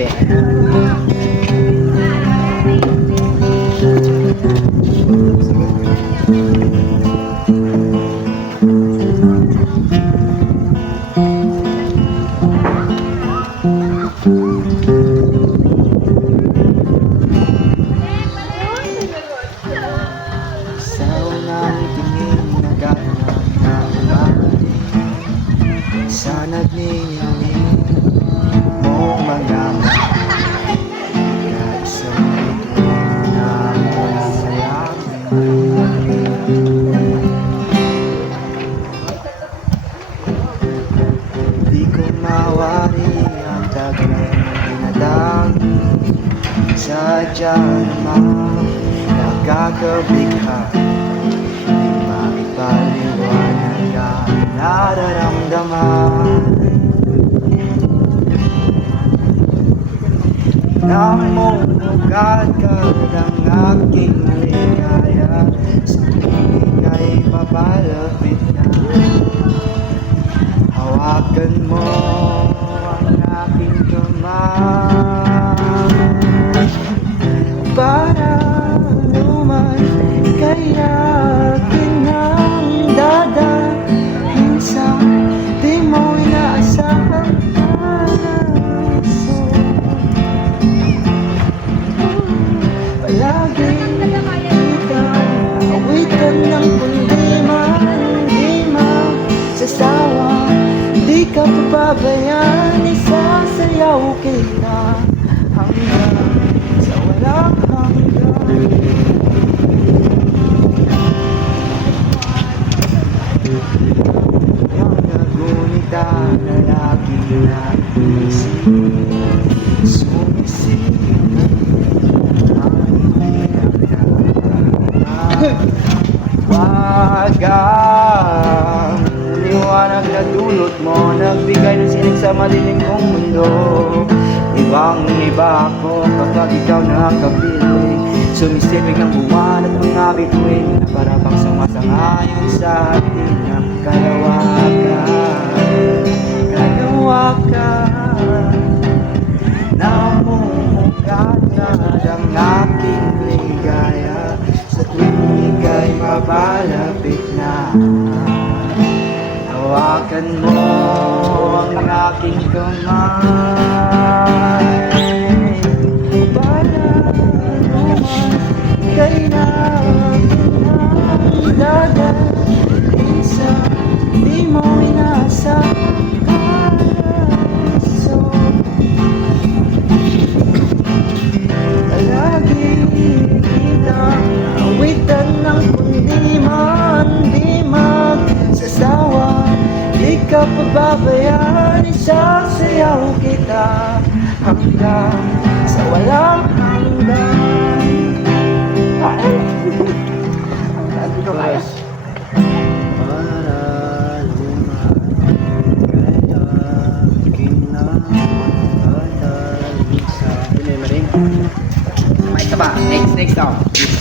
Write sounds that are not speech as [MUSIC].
Okay. Sa unang tingin nagkaroon na umali Sa nagningning mong mga mawari ang tagal na dinadang Sadya naman nakakabigha Di maipaliwanag ang nararamdaman. Namumugat ka ng aking ligaya. Sa tuwing ay papalapit Di ka pababayaan Isasayaw kita Hanggang sa walang hanggan Yung nagunita na lagi na isip Sumisip Wagang [LAUGHS] liwanag na dulot mo Nagbigay ng sinig sa madilim kong mundo. Ibang iba ako kapag ikaw nakapiling Sumisipig ng buwan at mga bituin Na para bang sumasangayon sa ating ng kalawakan. Kalawakan. Namumugatan ang aking ligaya. Sa tuwing ika'y mapalapit na Hawakan mo ang aking kamay pababayaan Isasayaw kita Hanggang sa walang hanggan Ay! [LAUGHS] Hindi ko kaya. Next, next daw.